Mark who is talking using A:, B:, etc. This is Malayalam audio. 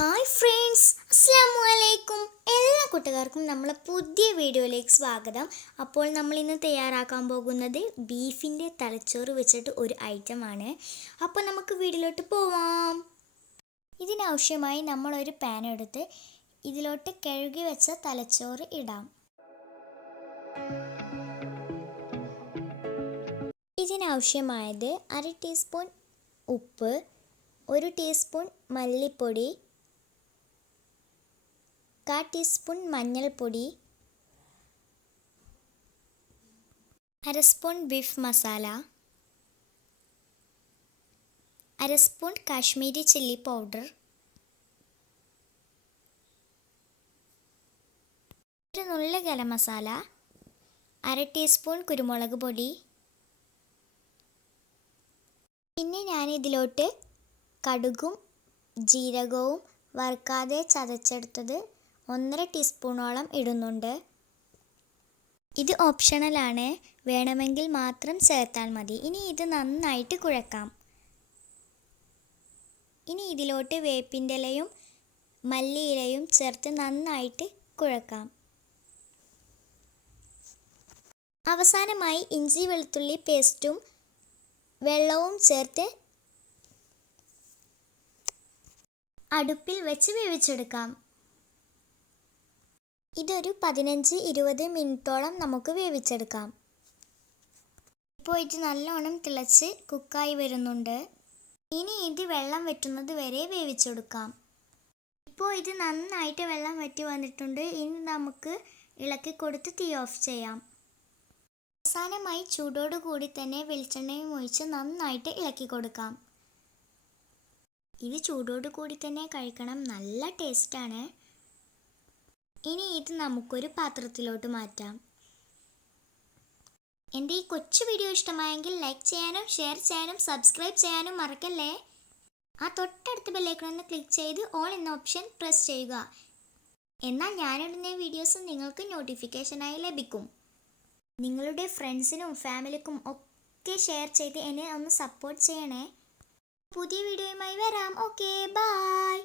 A: ഹായ് ഫ്രണ്ട്സ് അസ്സാം വലൈക്കും എല്ലാ കൂട്ടുകാർക്കും നമ്മളെ പുതിയ വീഡിയോയിലേക്ക് സ്വാഗതം. അപ്പോൾ നമ്മൾ ഇന്ന് തയ്യാറാക്കാൻ പോകുന്നത് ബീഫിന്റെ തലച്ചോറ് വെച്ചിട്ട് ഒരു ഐറ്റമാണ്. അപ്പോൾ നമുക്ക് വീഡിയോയിലോട്ട് പോവാം. ഇതിനാവശ്യമായി നമ്മളൊരു പാൻ എടുത്ത് ഇതിലോട്ട് കഴുകി വെച്ച തലച്ചോറ് ഇടാം. ഇതിനാവശ്യമായത് അര ടീസ്പൂൺ ഉപ്പ് ഒരു ടീസ്പൂൺ മല്ലിപ്പൊടി കാ ടീസ്പൂൺ മഞ്ഞൾപ്പൊടി അര സ്പൂൺ ബീഫ് മസാല അര സ്പൂൺ കാശ്മീരി ചില്ലി പൗഡർ ഒരു നുള്ള ഗരം മസാല അര ടീസ്പൂൺ കുരുമുളക് പൊടി. പിന്നെ ഞാൻ ഇതിലോട്ട് കടുകും ജീരകവും വറുക്കാതെ ചതച്ചെടുത്തത് ഒന്നര ടീസ്പൂണോളം ഇടുന്നുണ്ട്. ഇത് ഓപ്ഷണലാണ് വേണമെങ്കിൽ മാത്രം ചേർത്താൽ മതി. ഇനി ഇത് നന്നായിട്ട് കുഴക്കാം. ഇനി ഇതിലോട്ട് വേപ്പിന്റെ ഇലയും മല്ലിയിലയും ചേർത്ത് നന്നായിട്ട് കുഴക്കാം. അവസാനമായി ഇഞ്ചി വെളുത്തുള്ളി പേസ്റ്റും വെള്ളവും ചേർത്ത് അടുപ്പിൽ വെച്ച് വേവിച്ചെടുക്കാം. ഇതൊരു പതിനഞ്ച് ഇരുപത് മിനിറ്റോളം നമുക്ക് വേവിച്ചെടുക്കാം. ഇപ്പോൾ ഇത് നല്ലോണം തിളച്ച് കുക്കായി വരുന്നുണ്ട്. ഇനി ഇത് വെള്ളം വറ്റുന്നത് വരെ വേവിച്ചെടുക്കാം. ഇപ്പോൾ ഇത് നന്നായിട്ട് വെള്ളം വറ്റി വന്നിട്ടുണ്ട്. ഇനി നമുക്ക് ഇളക്കി കൊടുത്ത് തീ ഓഫ് ചെയ്യാം. അവസാനമായി ചൂടോട് കൂടി തന്നെ വെളിച്ചെണ്ണയും ഒഴിച്ച് നന്നായിട്ട് ഇളക്കി കൊടുക്കാം. ഇത് ചൂടോട് കൂടി തന്നെ കഴിക്കണം. നല്ല ടേസ്റ്റാണ്. ഇനി ഇത് നമുക്കൊരു പാത്രത്തിലോട്ട് മാറ്റാം. എന്റെ ഈ കൊച്ചു വീഡിയോ ഇഷ്ടമായെങ്കിൽ ലൈക്ക് ചെയ്യാനും ഷെയർ ചെയ്യാനും സബ്സ്ക്രൈബ് ചെയ്യാനും മറക്കല്ലേ? ആ തൊട്ടടുത്ത ഒന്ന് ക്ലിക്ക് ചെയ്ത് ഓൾ എന്ന ഓപ്ഷൻ പ്രസ് ചെയ്യുക. എന്നാൽ ഞാനിടുന്ന വീഡിയോസ് നിങ്ങൾക്ക് നോട്ടിഫിക്കേഷനായി ലഭിക്കും. നിങ്ങളുടെ ഫ്രണ്ട്സിനും ഫാമിലിക്കും ഒക്കെ ഷെയർ ചെയ്ത് എന്നെ ഒന്ന് സപ്പോർട്ട് ചെയ്യണേ. പുതിയ വീഡിയോയുമായി വരാം. Okay bye